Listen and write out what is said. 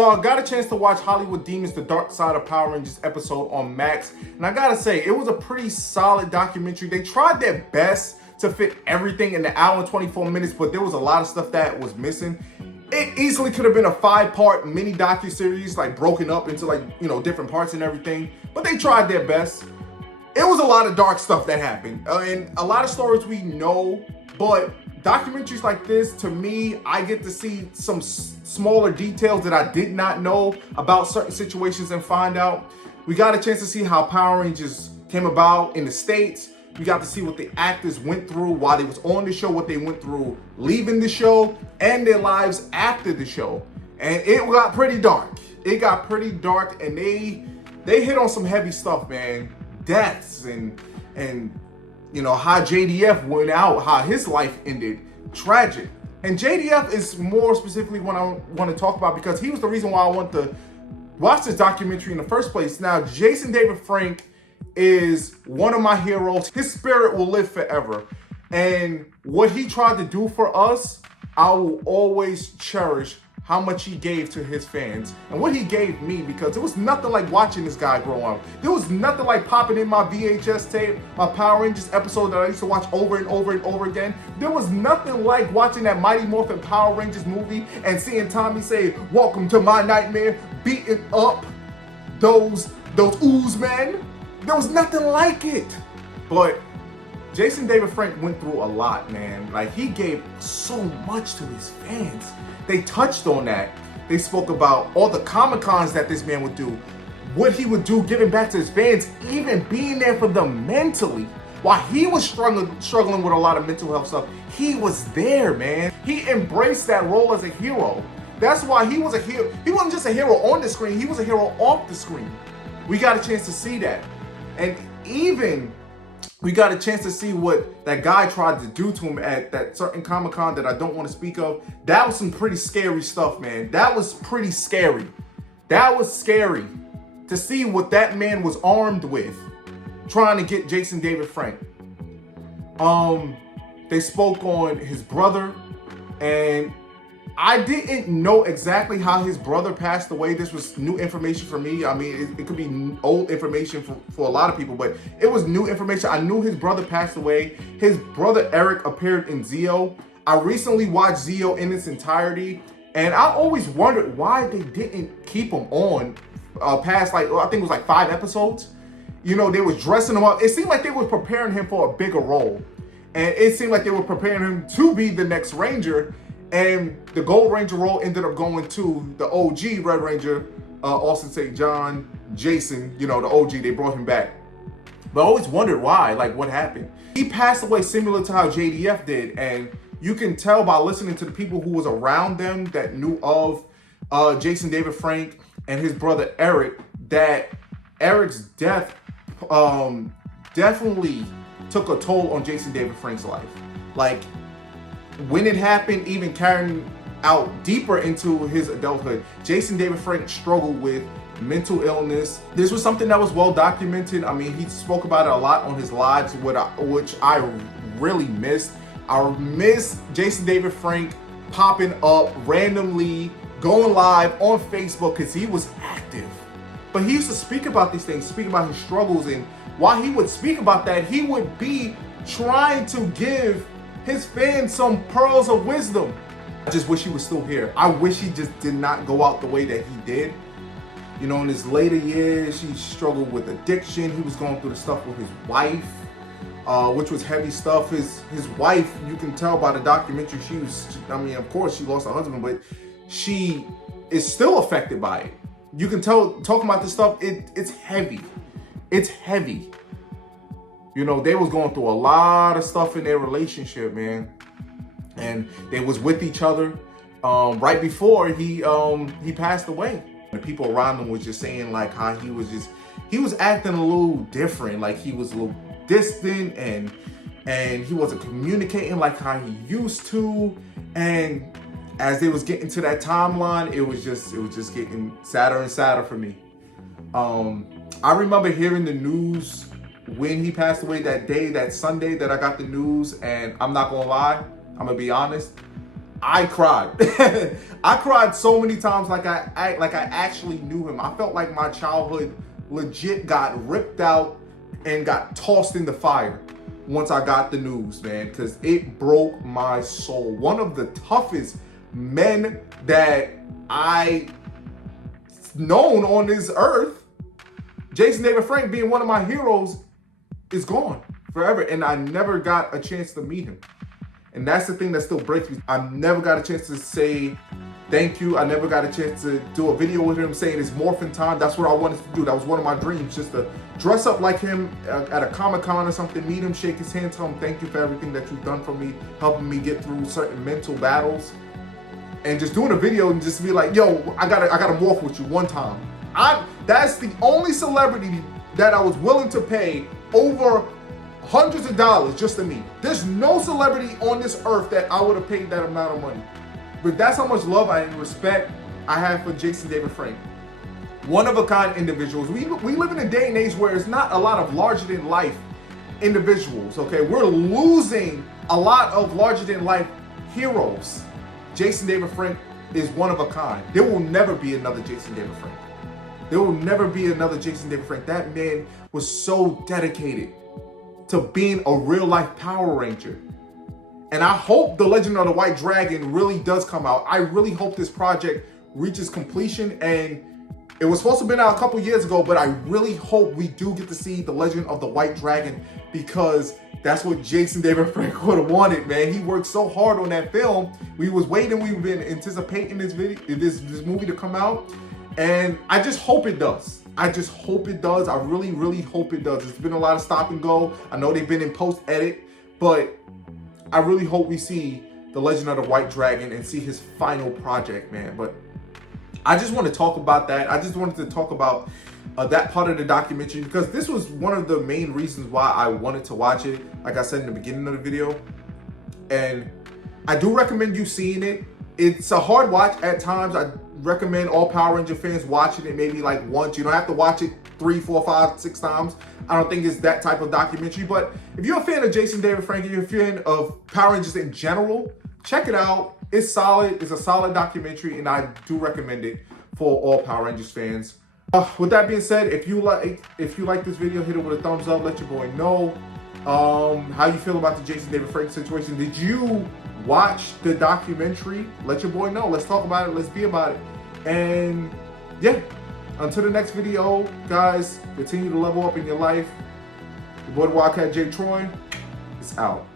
So I got a chance to watch Hollywood Demons: The Dark Side of Power Rangers episode on Max, and I gotta say, it was a pretty solid documentary. They tried their best to fit everything in the hour and 24 minutes, but there was a lot of stuff that was missing. It easily could have been a 5-part mini docuseries, like broken up into different parts and everything, but they tried their best. It was a lot of dark stuff that happened, and a lot of stories we know, but documentaries like this, to me, I get to see some smaller details that I did not know about certain situations and find out. We got a chance to see how Power Rangers came about in the States. We got to see what the actors went through while they was on the show, what they went through leaving the show, and their lives after the show. And it got pretty dark. It got pretty dark, and they hit on some heavy stuff, man. Deaths and how JDF went out, how his life ended. Tragic. And JDF is more specifically what I want to talk about, because he was the reason why I want to watch this documentary in the first place. Now, Jason David Frank is one of my heroes. His spirit will live forever. And what he tried to do for us, I will always cherish how much he gave to his fans and what he gave me, because it was nothing like watching this guy grow up. There was nothing like popping in my VHS tape, my Power Rangers episode that I used to watch over and over and over again. There was nothing like watching that Mighty Morphin Power Rangers movie and seeing Tommy say, "Welcome to my nightmare," beating up those ooze men. There was nothing like it. But Jason David Frank went through a lot, man. Like, he gave so much to his fans. They touched on that. They spoke about all the Comic-Cons that this man would do, what he would do giving back to his fans, even being there for them mentally. While he was struggling with a lot of mental health stuff, he was there, man. He embraced that role as a hero. That's why he was a hero. He wasn't just a hero on the screen, he was a hero off the screen. We got a chance to see that. And even we got a chance to see what that guy tried to do to him at that certain Comic-Con that I don't want to speak of. That was some pretty scary stuff, man. That was pretty scary. That was scary to see what that man was armed with, trying to get Jason David Frank. They spoke on his brother, and I didn't know exactly how his brother passed away. This was new information for me. I mean, it could be old information for a lot of people, but it was new information. I knew his brother passed away. His brother Eric appeared in Zeo. I recently watched Zeo in its entirety, and I always wondered why they didn't keep him on past, I think it was 5 episodes. They were dressing him up. It seemed like they were preparing him for a bigger role, and it seemed like they were preparing him to be the next Ranger. And the Gold Ranger role ended up going to the OG Red Ranger, Austin St. John, Jason, the OG, they brought him back. But I always wondered why, what happened. He passed away similar to how JDF did, and you can tell by listening to the people who was around them that knew of Jason David Frank and his brother Eric, that Eric's death definitely took a toll on Jason David Frank's life. When it happened, even carrying out deeper into his adulthood, Jason David Frank struggled with mental illness. This was something that was well documented. I mean, he spoke about it a lot on his lives, which I really missed. I miss Jason David Frank popping up randomly, going live on Facebook, because he was active. But he used to speak about these things, speak about his struggles, and while he would speak about that, he would be trying to give his fans some pearls of wisdom. I just wish he was still here. I wish he just did not go out the way that he did. In his later years, he struggled with addiction. He was going through the stuff with his wife, which was heavy stuff. His wife, you can tell by the documentary, of course she lost her husband, but she is still affected by it. You can tell, talking about this stuff, it's heavy. It's heavy. They was going through a lot of stuff in their relationship, man. And they was with each other right before he passed away. The people around him was just saying how he was acting a little different, he was a little distant, and he wasn't communicating how he used to. And as they was getting to that timeline, it was just getting sadder and sadder for me. I remember hearing the news when he passed away that day, that Sunday that I got the news, and I'm not gonna lie, I'm gonna be honest, I cried. I cried so many times like I actually knew him. I felt like my childhood legit got ripped out and got tossed in the fire once I got the news, man, because it broke my soul. One of the toughest men that I known on this earth, Jason David Frank being one of my heroes, is gone forever, and I never got a chance to meet him. And that's the thing that still breaks me. I never got a chance to say thank you. I never got a chance to do a video with him saying it's morphin' time. That's what I wanted to do. That was one of my dreams, just to dress up like him at a Comic-Con or something, meet him, shake his hand, tell him thank you for everything that you've done for me, helping me get through certain mental battles. And just doing a video and just be like, yo, I gotta morph with you one time. That's the only celebrity that I was willing to pay over hundreds of dollars just to meet. There's no celebrity on this earth that I would have paid that amount of money. But that's how much love and respect I have for Jason David Frank. One of a kind individuals. We live in a day and age where it's not a lot of larger than life individuals, okay? We're losing a lot of larger than life heroes. Jason David Frank is one of a kind. There will never be another Jason David Frank. There will never be another Jason David Frank. That man was so dedicated to being a real life Power Ranger. And I hope The Legend of the White Dragon really does come out. I really hope this project reaches completion, and it was supposed to have been out a couple years ago, but I really hope we do get to see The Legend of the White Dragon, because that's what Jason David Frank would have wanted, man. He worked so hard on that film. We was waiting, we've been anticipating this movie to come out, and I just hope it does. I just hope it does. I really, really hope it does. It's been a lot of stop and go. I know they've been in post edit, but I really hope we see The Legend of the White Dragon and see his final project, man. But I just want to talk about that. I just wanted to talk about that part of the documentary, because this was one of the main reasons why I wanted to watch it, like I said in the beginning of the video. And I do recommend you seeing it. It's a hard watch at times. I recommend all Power Ranger fans watching it maybe like once. You don't have to watch it 3, 4, 5, 6 times. I don't think it's that type of documentary. But if you're a fan of Jason David Frank, if you're a fan of Power Rangers in general, check it out. It's solid. It's a solid documentary, and I do recommend it for all Power Rangers fans. With that being said, if you like this video, hit it with a thumbs up. Let your boy know how you feel about the Jason David Frank situation. Did you watch the documentary? Let your boy know. Let's talk about it. Let's be about it. And yeah, until the next video, guys, continue to level up in your life. Your boy, the Wildcat J. Troy, is out.